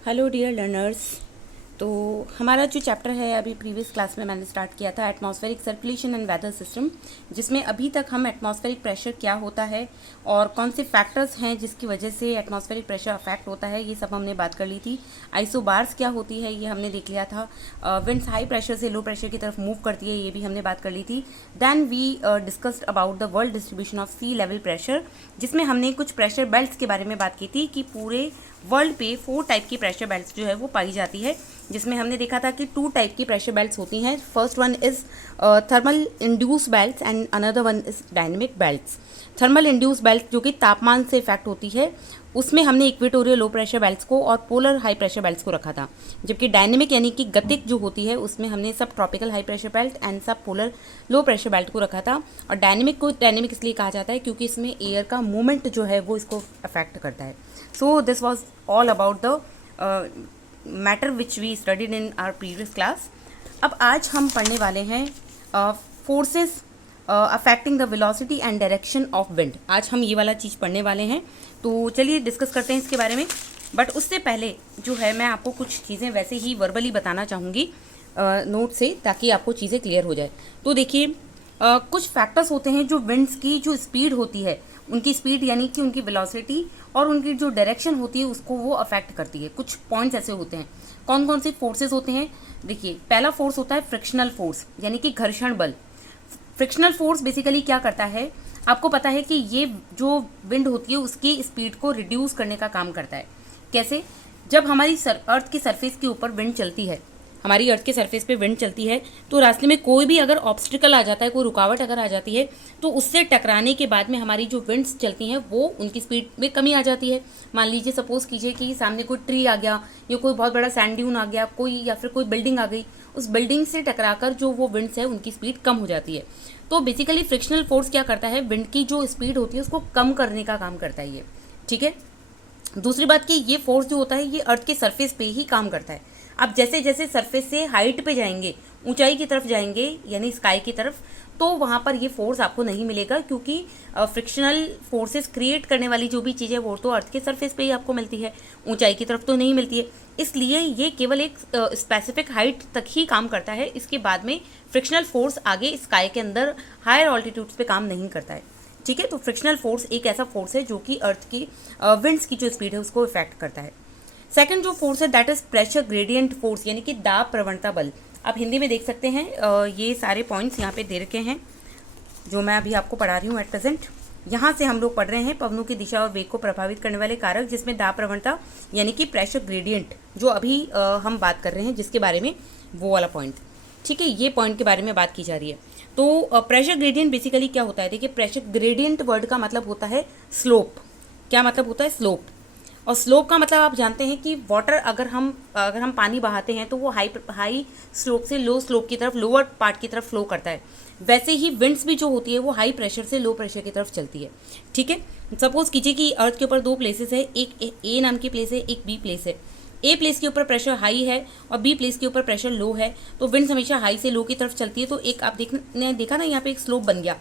Hello dear learners. तो हमारा जो चैप्टर है अभी प्रीवियस क्लास में मैंने स्टार्ट किया था atmospheric circulation and weather system, जिसमें अभी तक हम एटमॉस्फेरिक प्रेशर क्या होता है और कौन से फैक्टर्स हैं जिसकी वजह से एटमॉस्फेरिक प्रेशर अफेक्ट होता है, ये सब हमने बात कर ली थी। आइसोबार्स क्या होती है ये हमने देख लिया था। विंड्स हाई प्रेशर से लो प्रेशर की तरफ मूव करती है, ये भी हमने बात कर ली थी। Then we discussed about the world distribution of sea level pressure, जिसमें हमने कुछ प्रेशर बेल्ट्स के बारे में बात की थी कि पूरे वर्ल्ड पे 4 टाइप की प्रेशर बेल्ट्स जो है वो पाई जाती है, जिसमें हमने देखा था कि 2 टाइप की प्रेशर बेल्ट्स होती हैं। First one is thermal induce belts and another one is dynamic belts. Thermal induce belt जो कि तापमान से इफेक्ट होती है, उसमें हमने इक्वेटोरियल लो प्रेशर बेल्ट्स को और पोलर हाई प्रेशर बेल्ट्स को रखा था। जबकि डायनेमिक यानी कि गतिक जो होती है, उसमें हमने सब tropical high pressure belt and सब पोलर लो प्रेशर बेल्ट को रखा था। और डायनेमिक को डायनेमिक इसलिए कहा जाता है क्योंकि इसमें एयर का मूवमेंट जो है वो इसको अफेक्ट करता है। So this was all about the matter which we studied in our previous class. अब आज हम पढ़ने वाले हैं forces affecting the velocity and direction of wind. आज हम ये वाला चीज़ पढ़ने वाले हैं, तो चलिए डिस्कस करते हैं इसके बारे में। बट उससे पहले जो है मैं आपको कुछ चीज़ें वैसे ही वर्बली बताना चाहूँगी नोट से, ताकि आपको चीज़ें क्लियर हो जाए। तो देखिए, कुछ फैक्टर्स होते हैं जो विंड्स की जो स्पीड होती है, उनकी स्पीड यानी कि उनकी वेलोसिटी और उनकी जो डायरेक्शन होती है उसको वो अफेक्ट करती है। कुछ पॉइंट्स ऐसे होते हैं। कौन कौन से फोर्सेस होते हैं? देखिए, पहला फोर्स होता है फ्रिक्शनल फोर्स यानी कि घर्षण बल। फ्रिक्शनल फोर्स बेसिकली क्या करता है, आपको पता है कि ये जो विंड होती है उसकी स्पीड को रिड्यूस करने का काम करता है। कैसे? जब हमारी अर्थ की सरफेस के ऊपर विंड चलती है, हमारी अर्थ के सरफेस पे विंड चलती है, तो रास्ते में कोई भी अगर ऑब्स्टिकल आ जाता है, कोई रुकावट अगर आ जाती है, तो उससे टकराने के बाद में हमारी जो विंड्स चलती हैं वो उनकी स्पीड में कमी आ जाती है। मान लीजिए, सपोज कीजिए कि सामने कोई ट्री आ गया या कोई बहुत बड़ा सैंड ड्यून आ गया, कोई या फिर कोई बिल्डिंग आ गई, उस बिल्डिंग से टकराकर जो वो विंड्स है उनकी स्पीड कम हो जाती है। तो बेसिकली फ्रिक्शनल फोर्स क्या करता है, विंड की जो स्पीड होती है उसको कम करने का काम करता है ये। ठीक है। दूसरी बात कि ये फोर्स जो होता है ये अर्थ के सरफेस पे ही काम करता है। आप जैसे जैसे सरफेस से हाइट पे जाएंगे, ऊंचाई की तरफ जाएंगे यानी स्काई की तरफ, तो वहाँ पर ये फोर्स आपको नहीं मिलेगा, क्योंकि फ्रिक्शनल फोर्सेस क्रिएट करने वाली जो भी चीज़ है वो तो अर्थ के सरफेस पे ही आपको मिलती है, ऊंचाई की तरफ तो नहीं मिलती है। इसलिए ये केवल एक स्पेसिफिक हाइट तक ही काम करता है। इसके बाद में फ्रिक्शनल फोर्स आगे स्काई के अंदर हायर ऑल्टीट्यूड्स पे काम नहीं करता है। ठीक है। तो फ्रिक्शनल फोर्स एक ऐसा फोर्स है जो कि अर्थ की विंड्स की जो स्पीड है उसको इफेक्ट करता है। सेकंड जो फोर्स है that is pressure gradient force यानी कि दाब प्रवणता बल। आप हिंदी में देख सकते हैं, ये सारे पॉइंट्स यहाँ पे दे रखे हैं जो मैं अभी आपको पढ़ा रही हूँ एट प्रेजेंट। यहाँ से हम लोग पढ़ रहे हैं पवनों की दिशा और वेग को प्रभावित करने वाले कारक, जिसमें दाब प्रवणता यानी कि प्रेशर ग्रेडियंट जो अभी हम बात कर रहे हैं जिसके बारे में, वो वाला पॉइंट। ठीक है, ये पॉइंट के बारे में बात की जा रही है। तो प्रेशर ग्रेडियंट बेसिकली क्या होता है? देखिए, प्रेशर ग्रेडियंट वर्ड का मतलब होता है स्लोप। क्या मतलब होता है? स्लोप। और स्लोप का मतलब आप जानते हैं कि वाटर अगर हम पानी बहाते हैं तो वो हाई स्लोप से लो स्लोप की तरफ, लोअर पार्ट की तरफ फ्लो करता है। वैसे ही विंड्स भी जो होती है वो हाई प्रेशर से लो प्रेशर की तरफ चलती है। ठीक है। सपोज कीजिए कि अर्थ के ऊपर 2 प्लेसेस है, एक ए नाम की प्लेस है, एक बी प्लेस है। ए प्लेस के ऊपर प्रेशर हाई है और बी प्लेस के ऊपर प्रेशर लो है, तो विंड्स हमेशा हाई से लो की तरफ चलती है। तो एक आप देखा ना, यहाँ पे एक स्लोप बन गया।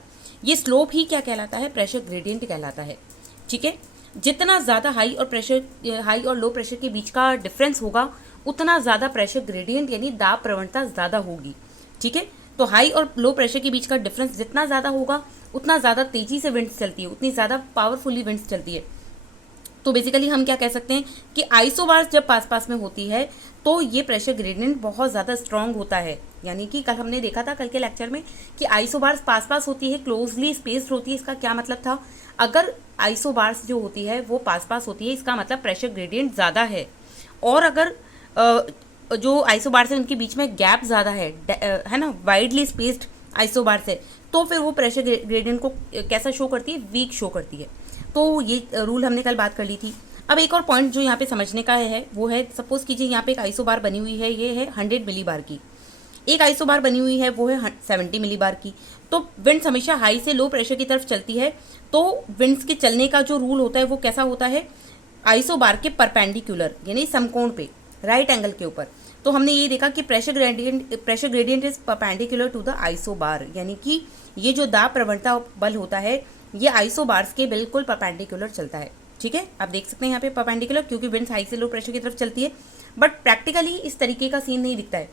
ये स्लोप ही क्या कहलाता है? प्रेशर ग्रेडियंट कहलाता है। ठीक है। जितना ज़्यादा हाई और लो प्रेशर के बीच का डिफरेंस होगा, उतना ज़्यादा प्रेशर ग्रेडियंट यानी दाब प्रवणता ज़्यादा होगी। ठीक है। तो हाई और लो प्रेशर के बीच का डिफरेंस जितना ज़्यादा होगा, उतना ज़्यादा तेज़ी से विंड्स चलती है, उतनी ज़्यादा पावरफुली विंड्स चलती है। तो बेसिकली हम क्या कह सकते हैं कि आइसोबार्स जब पास पास में होती है तो ये प्रेशर ग्रेडियंट बहुत ज़्यादा स्ट्रांग होता है। यानी कि कल हमने देखा था, कल के लेक्चर में, कि आइसोबार्स पास पास होती है, क्लोजली स्पेस्ड होती है। इसका क्या मतलब था? अगर आइसोबार्स जो होती है वो पास पास होती है, इसका मतलब प्रेशर ग्रेडियंट ज़्यादा है। और अगर जो आइसोबार्स है उनके बीच में गैप ज़्यादा है ना, वाइडली स्पेस्ड आइसोबार्स है, तो फिर वो प्रेशर ग्रेडियंट को कैसा शो करती है? वीक शो करती है। तो ये रूल हमने कल बात कर ली थी। अब एक और पॉइंट जो यहाँ पे समझने का है वो है, सपोज कीजिए यहाँ पे एक आइसोबार बनी हुई है, ये है 100 मिली बार की। एक आइसोबार बनी हुई है वो है 70 मिली बार की। तो विंड्स हमेशा हाई से लो प्रेशर की तरफ चलती है। तो विंड्स के चलने का जो रूल होता है वो कैसा होता है? आइसोबार के परपेंडिकुलर यानी समकोण पे, राइट एंगल के ऊपर। तो हमने ये देखा कि pressure gradient is perpendicular to the isobar, यानी कि ये जो दाब प्रवणता बल होता है ये आइसोबार्स के बिल्कुल परपेंडिकुलर चलता है। ठीक है, आप देख सकते हैं यहाँ पे परपेंडिकुलर, क्योंकि विंड्स हाई से लो प्रेशर की तरफ चलती है। बट प्रैक्टिकली इस तरीके का सीन नहीं दिखता है,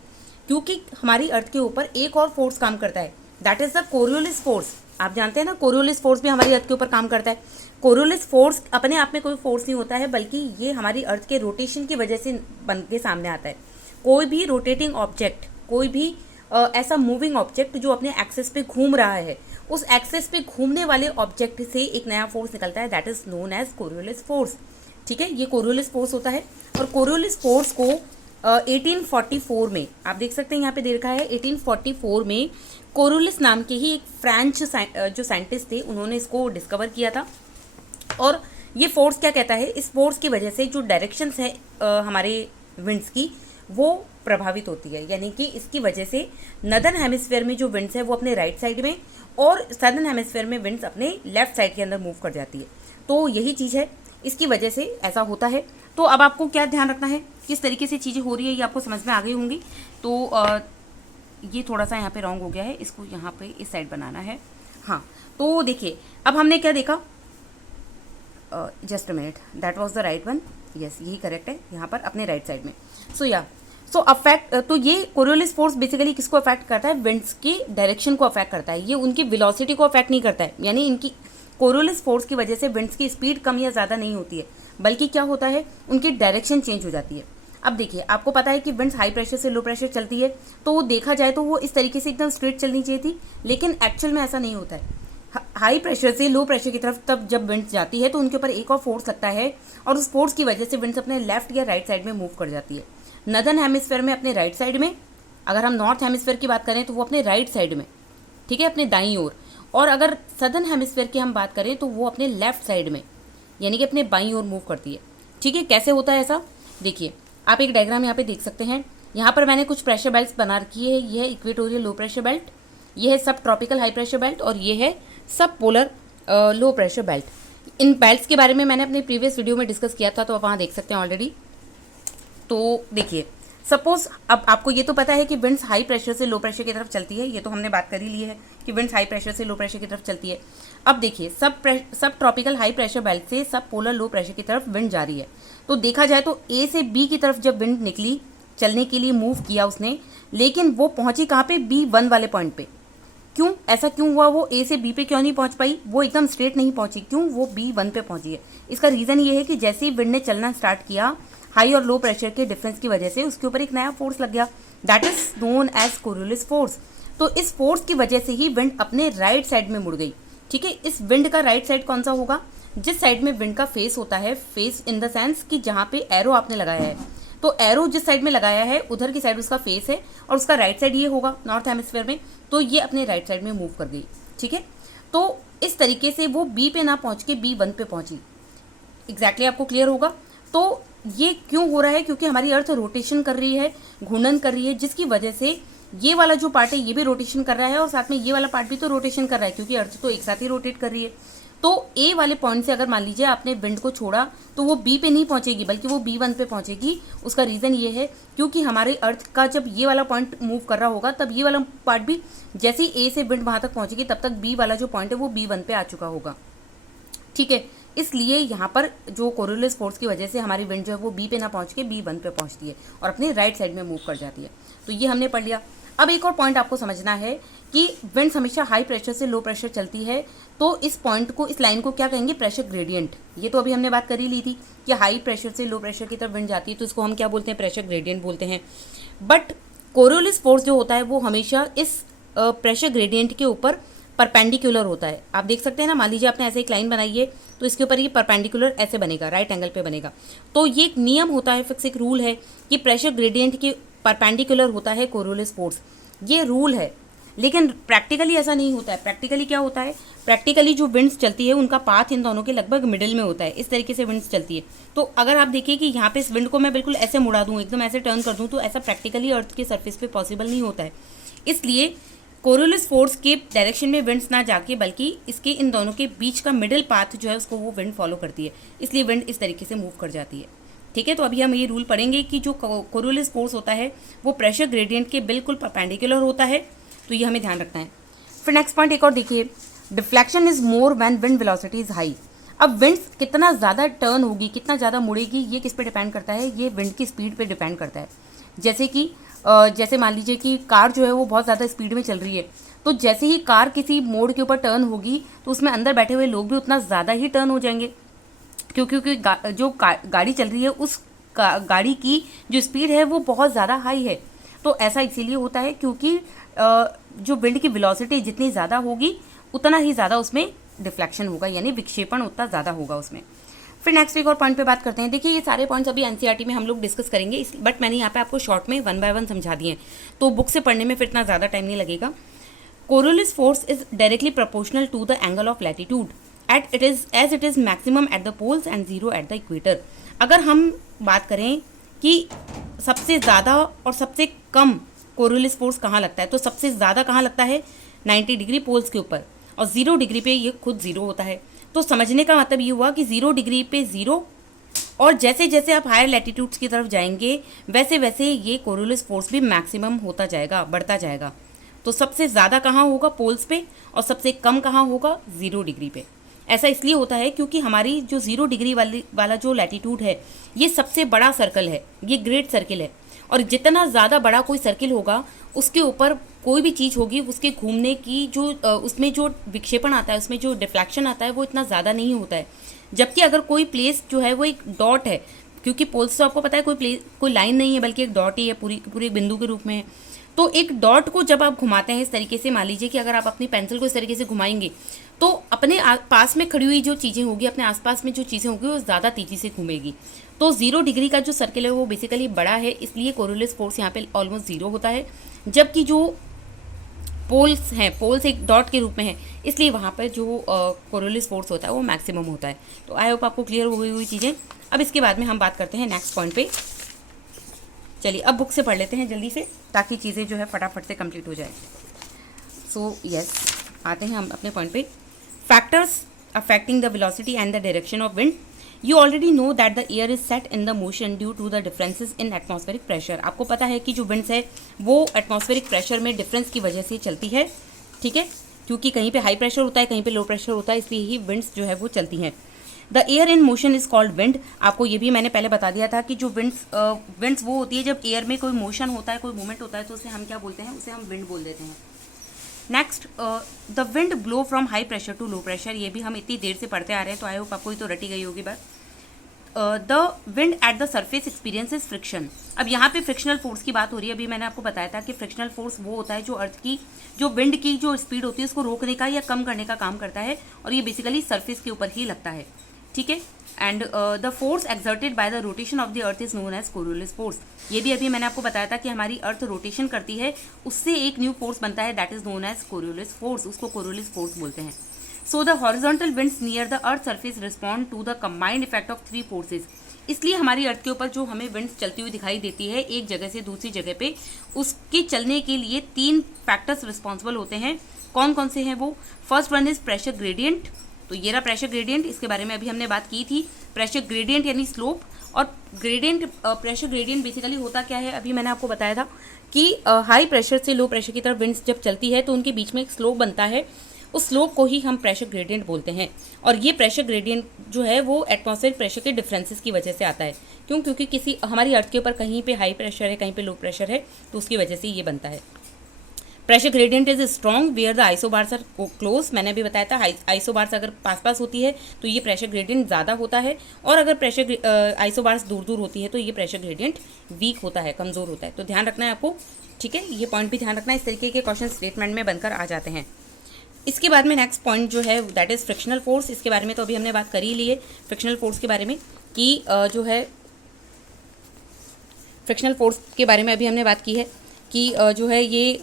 क्योंकि हमारी अर्थ के ऊपर एक और फोर्स काम करता है, that is the Coriolis force. आप जानते हैं ना, कोरियोलिस फोर्स भी हमारी अर्थ के ऊपर काम करता है। कोरियोलिस फोर्स अपने आप में कोई फोर्स नहीं होता है, बल्कि ये हमारी अर्थ के रोटेशन की वजह से बन के सामने आता है। कोई भी रोटेटिंग ऑब्जेक्ट, कोई भी ऐसा मूविंग ऑब्जेक्ट जो अपने एक्सेस पे घूम रहा है, उस एक्सेस पे घूमने वाले ऑब्जेक्ट से एक नया फोर्स निकलता है, that is known as Coriolis force. ठीक है, ये कोरियोलिस फोर्स होता है। और कोरियोलिस फोर्स को 1844 में, आप देख सकते हैं यहाँ पे दे रखा है 1844 में, कोरियोलिस नाम के ही एक फ्रेंच जो साइंटिस्ट थे, उन्होंने इसको डिस्कवर किया था। और ये फोर्स क्या कहता है, इस फोर्स की वजह से जो डायरेक्शंस है हमारे विंड्स की, वो प्रभावित होती है। यानी कि इसकी वजह से नदर्न हेमिस्फीयर में जो विंड्स है वो अपने राइट साइड में, और सदर्न हेमिस्फीयर में विंड्स अपने लेफ्ट साइड के अंदर मूव कर जाती है। तो यही चीज़ है, इसकी वजह से ऐसा होता है। तो अब आपको क्या ध्यान रखना है, किस तरीके से चीज़ें हो रही है, ये आपको समझ में आ गई होंगी। तो ये थोड़ा सा यहाँ पे रॉन्ग हो गया है, इसको यहाँ पे इस साइड बनाना है। हाँ, तो देखिए अब हमने क्या देखा, just a minute, that was the right one, yes यही करेक्ट है यहाँ पर अपने राइट साइड में। सो अफेक्ट, तो ये कोरियोलिस फोर्स बेसिकली किसको अफेक्ट करता है, विंड्स की डायरेक्शन को अफेक्ट करता है, ये उनकी वेलोसिटी को अफेक्ट नहीं करता है। यानी इनकी कोरियोलिस फोर्स की वजह से विंड्स की स्पीड कम या ज़्यादा नहीं होती है, बल्कि क्या होता है, उनकी डायरेक्शन चेंज हो जाती है। अब देखिए, आपको पता है कि विंड्स हाई प्रेशर से लो प्रेशर चलती है, तो देखा जाए तो वो इस तरीके से एकदम स्ट्रेट चलनी चाहिए थी, लेकिन एक्चुअल में ऐसा नहीं होता है। हाई प्रेशर से लो प्रेशर की तरफ तब जब विंड्स जाती है तो उनके ऊपर एक और फोर्स लगता है, और उस फोर्स की वजह से विंड्स अपने लेफ्ट या राइट साइड में मूव कर जाती है। नदर्न हेमिस्फीयर में अपने राइट साइड में, अगर हम नॉर्थ हेमिस्फीयर की बात करें तो वो अपने राइट साइड में, ठीक है, अपने दाईं ओर। और अगर सदर्न हेमिस्फीयर की हम बात करें तो वो अपने लेफ्ट साइड में, यानी कि अपने बाईं ओर मूव करती है। ठीक है, कैसे होता है ऐसा, देखिए आप एक डायग्राम यहाँ पे देख सकते हैं। यहाँ पर मैंने कुछ प्रेशर बेल्ट्स बना रखी है, ये है इक्वेटोरियल लो प्रेशर बेल्ट, ये है सब ट्रॉपिकल हाई प्रेशर बेल्ट, और ये है सब पोलर लो प्रेशर बेल्ट। इन बेल्ट्स के बारे में मैंने अपने प्रीवियस वीडियो में डिस्कस किया था, तो आप वहाँ देख सकते हैं ऑलरेडी। तो देखिए, सपोज अब आपको ये तो पता है कि विंड्स हाई प्रेशर से लो प्रेशर की तरफ चलती है, ये तो हमने बात कर ही ली है कि विंड्स हाई प्रेशर से लो प्रेशर की तरफ चलती है। अब देखिए, सब ट्रॉपिकल हाई प्रेशर बेल्ट से सब पोलर लो प्रेशर की तरफ विंड जा रही है। तो देखा जाए तो ए से बी की तरफ जब विंड निकली, चलने के लिए मूव किया उसने, लेकिन वो पहुंची कहाँ पे, B1 वाले पॉइंट पे। क्यों, ऐसा क्यों हुआ, वो ए से बी पे क्यों नहीं पहुंच पाई, वो एकदम स्ट्रेट नहीं पहुंची, क्यों, वो B1 पे पहुंची है। इसका रीज़न ये है कि जैसे ही विंड ने चलना स्टार्ट किया, हाई और लो प्रेशर के डिफरेंस की वजह से उसके ऊपर एक नया फोर्स लग गया, that is known as Coriolis force. तो इस फोर्स की वजह से ही विंड अपने राइट साइड में मुड़ गई। ठीक है, इस विंड का राइट साइड कौन सा होगा, जिस साइड में विंड का फेस होता है, फेस इन द सेंस कि जहाँ पे एरो आपने लगाया है, तो एरो जिस साइड में लगाया है उधर की साइड उसका फेस है, और उसका राइट साइड ये होगा नॉर्थ हेमिस्फीयर में, तो ये अपने राइट साइड में मूव कर गई। ठीक है, तो इस तरीके से वो बी पे ना पहुंच के B1 पे पहुंची। एग्जैक्टली आपको क्लियर होगा। तो ये क्यों हो रहा है, क्योंकि हमारी अर्थ रोटेशन कर रही है, घूर्णन कर रही है, जिसकी वजह से ये वाला जो पार्ट है ये भी रोटेशन कर रहा है, और साथ में ये वाला पार्ट भी तो रोटेशन कर रहा है, क्योंकि अर्थ तो एक साथ ही रोटेट कर रही है। तो ए वाले पॉइंट से अगर मान लीजिए आपने विंड को छोड़ा, तो वो बी पे नहीं पहुंचेगी, बल्कि वो B1 पे पहुंचेगी। उसका रीज़न ये है क्योंकि हमारे अर्थ का जब ये वाला पॉइंट मूव कर रहा होगा, तब ये वाला पार्ट भी, जैसे ही ए से विंड वहाँ तक पहुंचेगी, तब तक बी वाला जो पॉइंट है वो B1 पे आ चुका होगा। ठीक है, इसलिए यहाँ पर जो कोरियोलिस फोर्स की वजह से हमारी विंड जो है वो बी पे ना पहुँच के B1 पे पहुँचती है, और अपने राइट साइड में मूव कर जाती है। तो ये हमने पढ़ लिया। अब एक और पॉइंट आपको समझना है कि विंड्स हमेशा हाई प्रेशर से लो प्रेशर चलती है, तो इस पॉइंट को, इस लाइन को क्या कहेंगे, प्रेशर ग्रेडियंट। ये तो अभी हमने बात कर ही ली थी कि हाई प्रेशर से लो प्रेशर की तरफ विंड जाती है, तो इसको हम क्या बोलते हैं, प्रेशर ग्रेडियंट बोलते हैं। बट कोरियोलिस फोर्स जो होता है वो हमेशा इस प्रेशर ग्रेडियंट के ऊपर परपेंडिकुलर होता है। आप देख सकते हैं ना, मान लीजिए आपने ऐसे एक लाइन बनाई है, तो इसके ऊपर ये परपेंडिकुलर ऐसे बनेगा, राइट एंगल पे बनेगा। तो ये एक नियम होता है, फिक्स एक रूल है कि प्रेशर ग्रेडियंट के परपेंडिकुलर होता है कोरियोलिस फोर्स। ये रूल है, लेकिन प्रैक्टिकली ऐसा नहीं होता है। प्रैक्टिकली क्या होता है, प्रैक्टिकली जो विंड्स चलती है उनका पाथ इन दोनों के लगभग मिडिल में होता है, इस तरीके से विंड्स चलती है। तो अगर आप देखिए कि यहाँ पे इस विंड को मैं बिल्कुल ऐसे मुड़ा दूँ, एकदम ऐसे टर्न कर दूँ, तो ऐसा प्रैक्टिकली अर्थ के सरफेस पे पॉसिबल नहीं होता है। इसलिए कोरियोलिस फोर्स के डायरेक्शन में विंड्स ना जाके, बल्कि इसके इन दोनों के बीच का मिडिल पाथ जो है उसको वो विंड फॉलो करती है, इसलिए विंड इस तरीके से मूव कर जाती है। ठीक है, तो अभी हम ये रूल पढ़ेंगे कि जो कोरियोलिस फोर्स होता है वो प्रेशर ग्रेडियंट के बिल्कुल परपेंडिकुलर होता है, तो ये हमें ध्यान रखना है। फिर नेक्स्ट पॉइंट एक और देखिए, deflection is more when wind velocity is high. अब विंड्स कितना ज़्यादा टर्न होगी, कितना ज़्यादा मुड़ेगी, ये किस पे डिपेंड करता है, ये विंड की स्पीड पे डिपेंड करता है। जैसे कि जैसे मान लीजिए कि कार जो है वो बहुत ज़्यादा स्पीड में चल रही है, तो जैसे ही कार किसी मोड़ के ऊपर टर्न होगी तो उसमें अंदर बैठे हुए लोग भी उतना ज़्यादा ही टर्न हो जाएंगे, क्योंकि जो गाड़ी चल रही है उस गाड़ी की जो स्पीड है वो बहुत ज़्यादा हाई है। तो ऐसा इसीलिए होता है क्योंकि जो विंड की वेलोसिटी जितनी ज़्यादा होगी उतना ही ज़्यादा उसमें डिफ्लेक्शन होगा, यानी विक्षेपण उतना ज़्यादा होगा उसमें। फिर नेक्स्ट एक और पॉइंट पे बात करते हैं। देखिए ये सारे पॉइंट्स अभी एनसीईआरटी में हम लोग डिस्कस करेंगे, बट मैंने यहाँ पे आपको शॉर्ट में 1 बाय 1 समझा दिए हैं, तो बुक से पढ़ने में फिर इतना ज़्यादा टाइम नहीं लगेगा। Coriolis force is directly proportional to the angle of latitude as it is maximum at the poles and zero at the equator. अगर हम बात करें कि सबसे ज़्यादा और सबसे कम कोरियोलिस फोर्स कहाँ लगता है, तो सबसे ज़्यादा कहाँ लगता है, 90 डिग्री पोल्स के ऊपर, और 0 डिग्री पे ये खुद 0 होता है। तो समझने का मतलब ये हुआ कि 0 डिग्री पे 0, और जैसे जैसे आप हायर लैटिट्यूड्स की तरफ जाएंगे वैसे वैसे ये कोरियोलिस फोर्स भी मैक्सिमम होता जाएगा, बढ़ता जाएगा। तो सबसे ज़्यादा कहाँ होगा, पोल्स पे, और सबसे कम कहाँ होगा, 0 डिग्री पे। ऐसा इसलिए होता है क्योंकि हमारी जो 0 डिग्री वाला जो लैटिट्यूड है ये सबसे बड़ा सर्कल है, ये ग्रेट सर्किल है, और जितना ज़्यादा बड़ा कोई सर्किल होगा उसके ऊपर कोई भी चीज़ होगी उसके घूमने की जो उसमें जो विक्षेपण आता है, उसमें जो डिफ्लेक्शन आता है वो इतना ज़्यादा नहीं होता है। जबकि अगर कोई प्लेस जो है वो एक डॉट है, क्योंकि पोल्स तो आपको पता है कोई लाइन नहीं है बल्कि एक डॉट ही है, पूरी बिंदु के रूप में है। तो एक डॉट को जब आप घुमाते हैं इस तरीके से, मान लीजिए कि अगर आप अपनी पेंसिल को इस तरीके से घुमाएंगे तो अपने पास में खड़ी हुई जो चीज़ें होगी, अपने आसपास में जो चीज़ें होंगी वो ज़्यादा तेज़ी से घूमेगी। तो 0 डिग्री का जो सर्किल है वो बेसिकली बड़ा है, इसलिए कोरियोलिस फोर्स यहाँ पे ऑलमोस्ट 0 होता है। जबकि जो पोल्स हैं, पोल्स एक डॉट के रूप में है, इसलिए वहाँ पर जो कोरियोलिस फोर्स होता है वो मैक्सिमम होता है। तो आई होप आपको क्लियर हो गई हुई चीज़ें। अब इसके बाद में हम बात करते हैं नेक्स्ट पॉइंट पे। चलिए अब बुक से पढ़ लेते हैं जल्दी से, ताकि चीज़ें जो है फटाफट से कंप्लीट हो जाए। सो यस, आते हैं हम अपने पॉइंट पे। Factors affecting the velocity and the direction of wind. You already know that the air is set in the motion due to the differences in atmospheric pressure. आपको पता है कि जो विंड्स है वो एटमॉस्फेरिक प्रेशर में difference की वजह से चलती है, ठीक है, क्योंकि कहीं पे हाई प्रेशर होता है, कहीं पे लो प्रेशर होता है, इसलिए ही विंड्स जो है वो चलती हैं। The air in motion is called wind. आपको ये भी मैंने पहले बता दिया था कि जो विंड्स वो होती है जब एयर में कोई मोशन होता है, कोई मूवमेंट होता है, तो उसे हम क्या बोलते हैं, उसे हम विंड बोल देते हैं। Next, the wind blow from high pressure to low pressure. ये भी हम इतनी देर से पढ़ते आ रहे हैं, तो आई होप आपको ये तो रटी गई होगी बात। The wind at the surface experiences friction. अब यहाँ पे फ्रिक्शनल फोर्स की बात हो रही है। अभी मैंने आपको बताया था कि फ्रिक्शनल फोर्स वो होता है जो अर्थ की जो विंड की जो स्पीड होती है उसको रोकने का या कम करने का काम करता है, और ये बेसिकली सरफेस के ऊपर ही लगता है, ठीक है। And the force exerted by the rotation of the earth is known as Coriolis force. ये भी अभी मैंने आपको बताया था कि हमारी अर्थ रोटेशन करती है, उससे एक न्यू फोर्स बनता है, that is known as Coriolis force, उसको कोरियोलिस फोर्स बोलते हैं। So the horizontal winds near the earth surface respond to the combined effect of 3 forces. इसलिए हमारी अर्थ के ऊपर जो हमें विंड्स चलती हुई दिखाई देती है एक जगह से दूसरी जगह पे, उसके चलने के लिए 3 फैक्टर्स रिस्पॉन्सिबल होते हैं। कौन कौन से हैं वो? First one is pressure gradient. तो ये रहा प्रेशर ग्रेडियंट, इसके बारे में अभी हमने बात की थी। प्रेशर ग्रेडियंट यानी स्लोप, और ग्रेडियंट प्रेशर ग्रेडियंट बेसिकली होता क्या है, अभी मैंने आपको बताया था कि हाई प्रेशर से लो प्रेशर की तरफ विंड्स जब चलती है तो उनके बीच में एक स्लोप बनता है, उस स्लोप को ही हम प्रेशर ग्रेडियंट बोलते हैं। और ये प्रेशर ग्रेडियंट जो है वो एटमॉस्फेरिक प्रेशर के डिफरेंसेस की वजह से आता है। क्यों? क्योंकि किसी हमारी अर्थ के ऊपर कहीं पे हाई प्रेशर है, कहीं पे लो प्रेशर है, तो उसकी वजह से ये बनता है। Pressure gradient is strong where the isobars are close. मैंने भी बताया था आइसोबार्स अगर पास पास होती है तो ये प्रेशर ग्रेडियंट ज़्यादा होता है, और अगर प्रेशर आइसोबार्स दूर दूर होती है तो ये प्रेशर ग्रेडियंट वीक होता है, कमज़ोर होता है। तो ध्यान रखना है आपको, ठीक है, ये पॉइंट भी ध्यान रखना है। इस तरीके के क्वेश्चन स्टेटमेंट में बनकर आ जाते हैं। इसके बाद में नेक्स्ट पॉइंट जो है दैट इज़ फ्रिक्शनल फोर्स। इसके बारे में तो अभी हमने बात कर ही ली है, फ्रिक्शनल फोर्स के बारे में, कि जो है फ्रिक्शनल फोर्स के बारे में अभी हमने बात की है कि जो है ये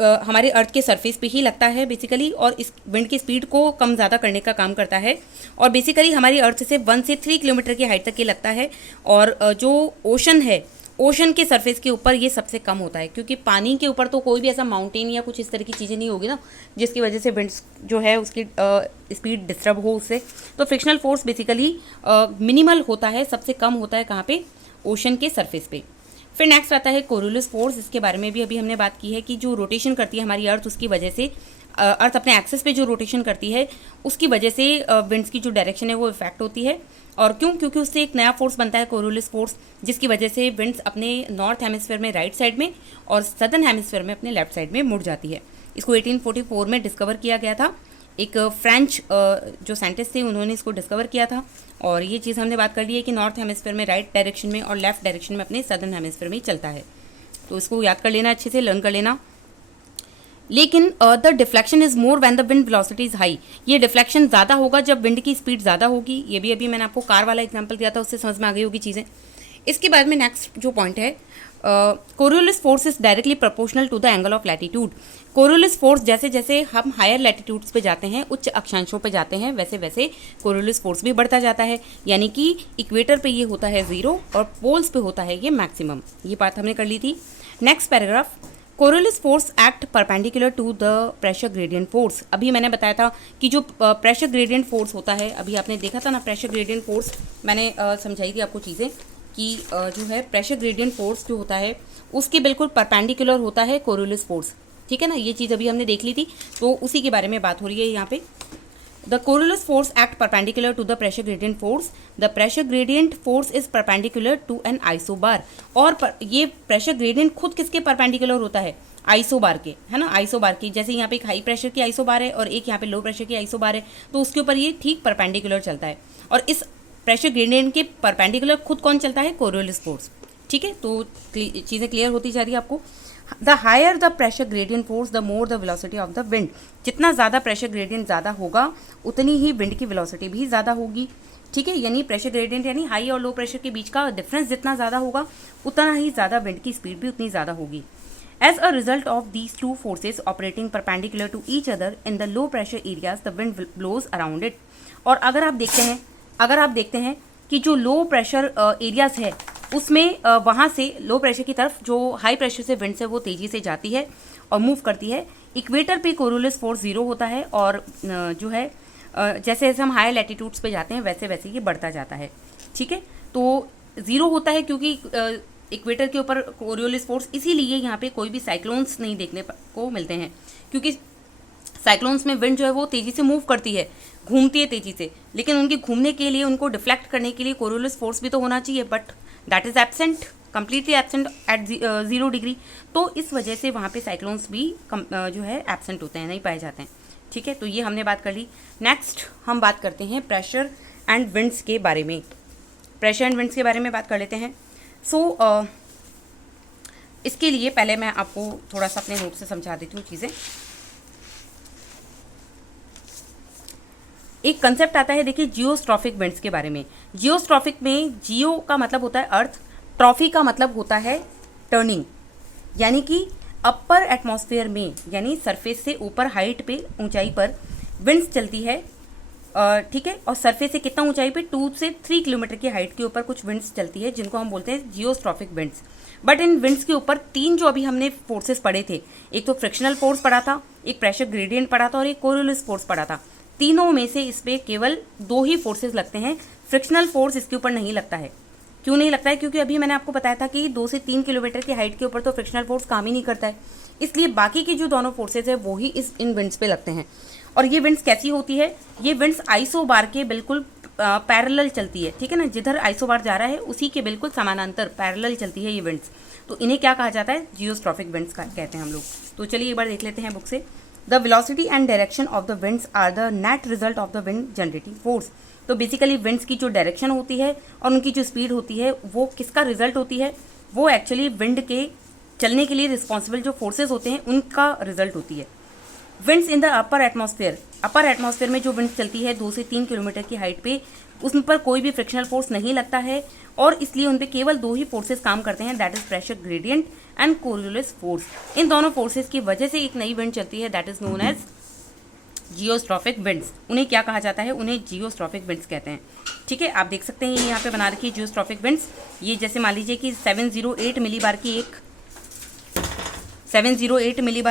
हमारे अर्थ के सरफेस पे ही लगता है बेसिकली, और इस विंड की स्पीड को कम ज़्यादा करने का काम करता है, और बेसिकली हमारी अर्थ से 1 से 3 किलोमीटर की हाइट तक ये लगता है। और जो ओशन है, ओशन के सरफेस के ऊपर ये सबसे कम होता है, क्योंकि पानी के ऊपर तो कोई भी ऐसा माउंटेन या कुछ इस तरह की चीज़ें नहीं होगी ना जिसकी वजह से विंड्स जो है उसकी स्पीड डिस्टर्ब हो उससे। तो फ्रिक्शनल फोर्स बेसिकली मिनिमल होता है, सबसे कम होता है कहाँ पे? ओशन के सरफेस पे। फिर नेक्स्ट आता है कोरियोलिस फोर्स। इसके बारे में भी अभी हमने बात की है कि जो रोटेशन करती है हमारी अर्थ उसकी वजह से अर्थ अपने एक्सिस पे जो रोटेशन करती है उसकी वजह से विंड्स की जो डायरेक्शन है वो इफेक्ट होती है। और क्यों? क्योंकि उससे एक नया फोर्स बनता है, कोरियोलिस फोर्स, जिसकी वजह से विंड्स अपने नॉर्थ हेमिस्फीयर में राइट साइड में और सदर्न हेमिस्फीयर में अपने लेफ्ट साइड में मुड़ जाती है। इसको 1844 में डिस्कवर किया गया था। एक फ्रेंच जो साइंटिस्ट थे उन्होंने इसको डिस्कवर किया था। और ये चीज़ हमने बात कर ली है कि नॉर्थ हेमिस्फीयर में राइट डायरेक्शन में और लेफ्ट डायरेक्शन में अपने सदर्न हेमिस्फीयर में ही चलता है। तो इसको याद कर लेना, अच्छे से लर्न कर लेना। लेकिन the deflection is more when the wind velocity is high. ये डिफ्लेक्शन ज़्यादा होगा जब विंड की स्पीड ज़्यादा होगी। ये भी अभी मैंने आपको कार वाला एग्जांपल दिया था, उससे समझ में आ गई होगी चीज़ें। इसके बाद में नेक्स्ट जो पॉइंट है, Coriolis force is directly proportional to the angle of latitude. Coriolis force जैसे जैसे हम हायर लैटिट्यूड्स पे जाते हैं, उच्च अक्षांशों पे जाते हैं, वैसे वैसे कोरियोलिस फोर्स भी बढ़ता जाता है। यानी कि इक्वेटर पे ये होता है 0 और पोल्स पे होता है ये मैक्सिमम। ये बात हमने कर ली थी। Next paragraph, Coriolis force act perpendicular to the pressure gradient force. अभी मैंने बताया था कि जो प्रेशर ग्रेडियंट फोर्स होता है, अभी आपने देखा था ना प्रेशर ग्रेडियंट फोर्स, मैंने समझाई थी आपको चीज़ें कि जो है प्रेशर ग्रेडियंट फोर्स जो होता है उसके बिल्कुल परपेंडिकुलर होता है कोरियोलिस फोर्स। ठीक है ना, ये चीज़ अभी हमने देख ली थी, तो उसी के बारे में बात हो रही है यहाँ पे। The Coriolis force act perpendicular to the pressure gradient force. The pressure gradient force is perpendicular to an isobar. और ये प्रेशर ग्रेडियंट खुद किसके परपेंडिकुलर होता है? आइसोबार के, है ना, आइसोबार की। जैसे यहाँ पे एक हाई प्रेशर की आइसोबार है और एक यहाँ पे लो प्रेशर की आइसोबार है, तो उसके ऊपर ये ठीक परपेंडिकुलर चलता है। और इस प्रेशर ग्रेडियंट के परपेंडिकुलर खुद कौन चलता है? Coriolis force. ठीक है, तो चीज़ें क्लियर होती जा रही है आपको। The higher the pressure gradient force the more the velocity of the wind. जितना ज़्यादा प्रेशर ग्रेडियंट ज़्यादा होगा उतनी ही विंड की वेलोसिटी भी ज़्यादा होगी। ठीक है, यानी प्रेशर ग्रेडियंट यानी हाई और लो प्रेशर के बीच का डिफरेंस जितना ज़्यादा होगा उतना ही ज़्यादा विंड की स्पीड भी उतनी ज़्यादा होगी। As a result of these two forces operating perpendicular to each other in the low pressure areas the wind blows around it. और अगर आप देखते हैं कि जो लो प्रेशर एरियाज है उसमें वहाँ से लो प्रेशर की तरफ जो हाई प्रेशर से विंड्स है वो तेज़ी से जाती है और मूव करती है। इक्वेटर पे कोरियोलिस फोर्स 0 होता है और जो है जैसे जैसे हम हाई लैटिट्यूड्स पे जाते हैं वैसे वैसे ये बढ़ता जाता है। ठीक है, तो 0 होता है क्योंकि इक्वेटर के ऊपर कोरियोलिस फोर्स, इसीलिए यहाँ पे कोई भी साइक्लोन्स नहीं देखने को मिलते हैं, क्योंकि साइक्लोन्स में विंड जो है वो तेज़ी से मूव करती है, घूमती है तेज़ी से, लेकिन उनके घूमने के लिए, उनको डिफ्लेक्ट करने के लिए कोरियोलिस फोर्स भी तो होना चाहिए, but that is absent, completely absent at 0 degree. तो इस वजह से वहाँ पे साइक्लोन्स भी जो है एब्सेंट होते हैं, नहीं पाए जाते हैं। ठीक है, तो ये हमने बात कर ली। नेक्स्ट हम बात करते हैं प्रेशर एंड विंड्स के बारे में। प्रेशर एंड विंड्स के बारे में बात कर लेते हैं। सो इसके लिए पहले मैं आपको थोड़ा सा अपने नोट से समझा देती हूँ चीज़ें। एक कंसेप्ट आता है, देखिए, जियोस्ट्रॉफिक विंड्स के बारे में। जियोस्ट्रॉफिक में जियो का मतलब होता है अर्थ, ट्रॉफी का मतलब होता है टर्निंग, यानी कि अपर एटमॉस्फेयर में, यानी सरफेस से ऊपर हाइट पे, ऊंचाई पर विंड्स चलती है। ठीक है, और सरफेस से कितना ऊंचाई पे? 2 से 3 किलोमीटर की हाइट के ऊपर कुछ विंड्स चलती है जिनको हम बोलते हैं geostrophic winds. But in winds के ऊपर 3 जो अभी हमने फोर्सेस पढ़े थे, एक तो फ्रिक्शनल फोर्स पढ़ा था, एक प्रेशर ग्रेडियंट पढ़ा था और एक कोरियोलिस फोर्स पढ़ा था। तीनों में से इस पर केवल 2 ही फोर्सेस लगते हैं, फ्रिक्शनल फोर्स इसके ऊपर नहीं लगता है। क्यों नहीं लगता है? क्योंकि अभी मैंने आपको बताया था कि 2 से 3 किलोमीटर की हाइट के ऊपर तो फ्रिक्शनल फोर्स काम ही नहीं करता है, इसलिए बाकी की जो दोनों फोर्सेज है वो ही इन विंड्स पे लगते हैं। और ये विंड्स कैसी होती है? ये विंड्स आइसोबार के बिल्कुल पैरेलल चलती है। ठीक है ना, जिधर आइसोबार जा रहा है उसी के बिल्कुल समानांतर पैरेलल चलती है ये विंड्स। तो इन्हें क्या कहा जाता है? जियोस्ट्रॉफिक विंड्स कहते हैं हम लोग। तो चलिए एक बार देख लेते हैं बुक से। The velocity and direction of the winds are the net result of the wind generating force. तो बेसिकली विंड्स की जो डायरेक्शन होती है और उनकी जो स्पीड होती है वो किसका रिजल्ट होती है? वो एक्चुअली विंड के चलने के लिए रिस्पॉन्सिबल जो फोर्सेज होते हैं उनका रिजल्ट होती है। Winds in the upper atmosphere में जो विंड चलती है 2 से 3 किलोमीटर की हाइट पे, उन पर कोई भी फ्रिक्शनल फोर्स नहीं लगता है और इसलिए उन पर केवल 2 ही फोर्सेस काम करते हैं, that is pressure gradient and Coriolis force. इन दोनों फोर्सेस की वजह से एक नई विंड चलती है, that is known as geostrophic winds. उन्हें क्या कहा जाता है? उन्हें जियोस्ट्रॉफिक विंड्स कहते हैं। ठीक है, आप देख सकते हैं ये यहाँ पे बना रखी है जियोस्ट्रॉफिक विंड्स। ये जैसे मान लीजिए कि 708 मिलीबार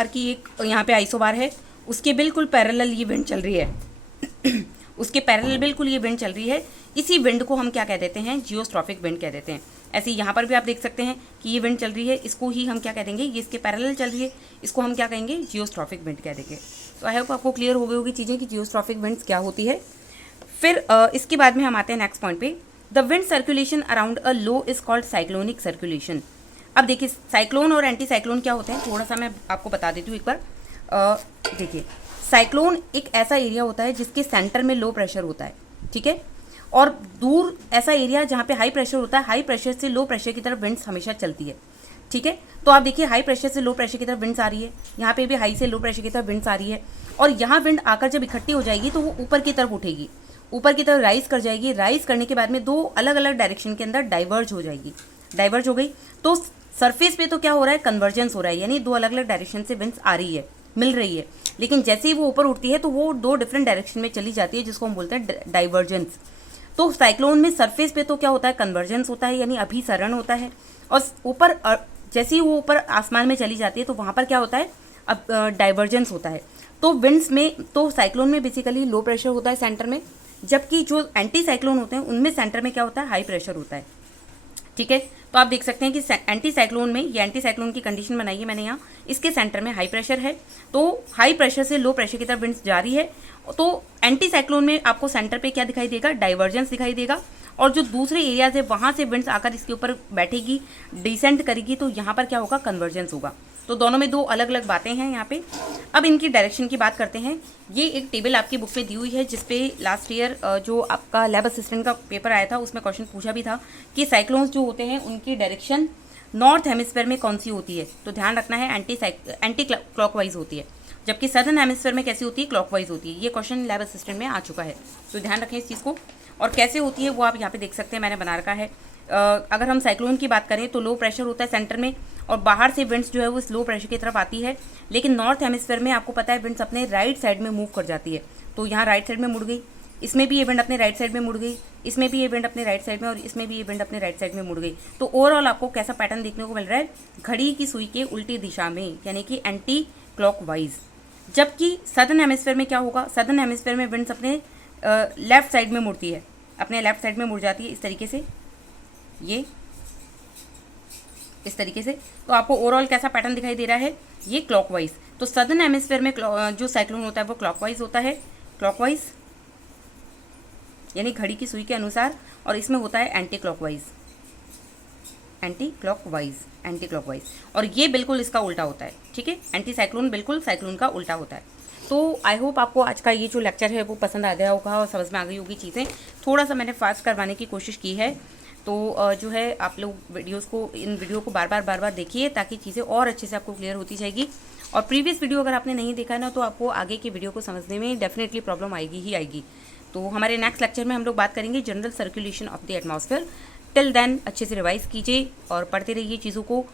की एक यहाँ पे आइसोबार है, उसके बिल्कुल पैरेलल ये विंड चल रही है उसके पैरेलल बिल्कुल ये विंड चल रही है। इसी विंड को हम क्या कह देते हैं? जियोस्ट्रॉफिक विंड कह देते हैं। ऐसे यहाँ पर भी आप देख सकते हैं कि ये विंड चल रही है, इसको ही हम क्या कह देंगे? ये इसके पैरेलल चल रही है, इसको हम क्या कहेंगे? जियोस्ट्रॉफिक विंड कह देंगे। तो आई होप आपको क्लियर हो गई होगी चीज़ें कि जियोस्ट्रॉफिक विंड्स क्या होती है। फिर इसके बाद में हम आते हैं नेक्स्ट पॉइंट पे। The wind circulation around a low is called cyclonic circulation. अब देखिए साइक्लोन और एंटी साइक्लोन क्या होते हैं, थोड़ा सा मैं आपको बता देती हूँ एक बार। देखिए साइक्लोन एक ऐसा एरिया होता है जिसके सेंटर में लो प्रेशर होता है, ठीक है, और दूर ऐसा एरिया जहाँ पे हाई प्रेशर होता है, हाई प्रेशर से लो प्रेशर की तरफ विंड्स हमेशा चलती है, ठीक है। तो आप देखिए हाई प्रेशर से लो प्रेशर की तरफ विंड्स आ रही है, यहाँ पे भी हाई से लो प्रेशर की तरफ विंड्स आ रही है, और यहाँ विंड आकर जब इकट्ठी हो जाएगी तो वो ऊपर की तरफ उठेगी, ऊपर की तरफ राइज कर जाएगी, राइज करने के बाद में दो अलग अलग डायरेक्शन के अंदर डाइवर्ज हो जाएगी, डाइवर्ज हो गई तो सरफेस पे तो क्या हो रहा है, कन्वर्जेंस हो रहा है, यानी दो अलग अलग डायरेक्शन से विंड्स आ रही है, मिल रही है। लेकिन जैसे ही वो ऊपर उठती है तो वो दो डिफरेंट डायरेक्शन में चली जाती है, जिसको हम बोलते हैं डाइवर्जेंस। तो साइक्लोन में सरफेस पे तो क्या होता है, कन्वर्जेंस होता है, यानी अभिसरण होता है, और ऊपर जैसे ही वो ऊपर आसमान में चली जाती है तो वहाँ पर क्या होता है, अब डाइवर्जेंस होता है। तो विंड्स में, तो साइक्लोन में बेसिकली लो प्रेशर होता है सेंटर में, जबकि जो एंटी साइक्लोन होते हैं उनमें सेंटर में क्या होता है, हाई प्रेशर होता है, ठीक है। तो आप देख सकते हैं कि एंटी साइक्लोन में, ये एंटी साइक्लोन की कंडीशन बनाई है मैंने यहाँ, इसके सेंटर में हाई प्रेशर है, तो हाई प्रेशर से लो प्रेशर की तरफ विंड्स जा रही है। तो एंटी साइक्लोन में आपको सेंटर पे क्या दिखाई देगा, डाइवर्जेंस दिखाई देगा, और जो दूसरे एरियाज है वहाँ से विंड्स आकर इसके ऊपर बैठेगी, डिसेंट करेगी, तो यहाँ पर क्या होगा, कन्वर्जेंस होगा। तो दोनों में दो अलग अलग बातें हैं यहाँ पे। अब इनकी डायरेक्शन की बात करते हैं। ये एक टेबल आपकी बुक में दी हुई है, जिसपे लास्ट ईयर जो आपका लैब असिस्टेंट का पेपर आया था उसमें क्वेश्चन पूछा भी था कि साइक्लोन्स जो होते हैं उनकी डायरेक्शन नॉर्थ हेमिस्फीयर में कौन सी होती है। तो ध्यान रखना है एंटी क्लॉकवाइज होती है, जबकि सदर्न हेमिस्फीयर में कैसी होती है, क्लॉकवाइज होती है। ये क्वेश्चन लैब असिस्टेंट में आ चुका है, तो ध्यान रखें इस चीज़ को। और कैसे होती है वो आप यहाँ पे देख सकते हैं, मैंने बना रखा है। अगर हम साइक्लोन की बात करें तो लो प्रेशर होता है सेंटर में, और बाहर से विंड्स जो है वो लो प्रेशर की तरफ आती है, लेकिन नॉर्थ हेमिस्फीयर में आपको पता है विंड्स अपने राइट साइड में मूव कर जाती है। तो यहाँ राइट साइड में मुड़ गई, इसमें भी ये विंड अपने राइट साइड में मुड़ गई, इसमें भी ये विंड अपने राइट साइड में, और इसमें भी ये विंड अपने राइट साइड में मुड़ गई। तो ओवरऑल आपको कैसा पैटर्न देखने को मिल रहा है, घड़ी की सुई के उल्टी दिशा में, यानी कि एंटी क्लॉकवाइज। जबकि सदर्न हेमिस्फीयर में क्या होगा, सदर्न हेमिस्फीयर में विंड्स अपने लेफ्ट साइड में मुड़ती है, अपने लेफ्ट साइड में मुड़ जाती है, इस तरीके से, ये इस तरीके से। तो आपको ओवरऑल कैसा पैटर्न दिखाई दे रहा है, ये क्लॉकवाइज। तो सदर्न हेमिस्फीयर में जो साइक्लोन होता है वो क्लॉकवाइज होता है, क्लॉकवाइज यानी घड़ी की सुई के अनुसार, और इसमें होता है anti clockwise, anti clockwise, anti clockwise. और ये बिल्कुल इसका उल्टा होता है, ठीक है, एंटी साइक्लोन बिल्कुल साइक्लोन का उल्टा होता है। तो आई होप आपको आज का ये जो लेक्चर है वो पसंद आ गया होगा और समझ में आ गई होगी चीज़ें। थोड़ा सा मैंने फास्ट करवाने की कोशिश की है, तो जो है आप लोग इन वीडियो को बार बार देखिए, ताकि चीज़ें और अच्छे से आपको क्लियर होती जाएगी। और प्रीवियस वीडियो अगर आपने नहीं देखा ना, तो आपको आगे की वीडियो को समझने में डेफिनेटली प्रॉब्लम आएगी ही आएगी। तो हमारे नेक्स्ट लेक्चर में हम लोग बात करेंगे general circulation of the atmosphere. Till then अच्छे से रिवाइज कीजिए और पढ़ते रहिए चीज़ों को।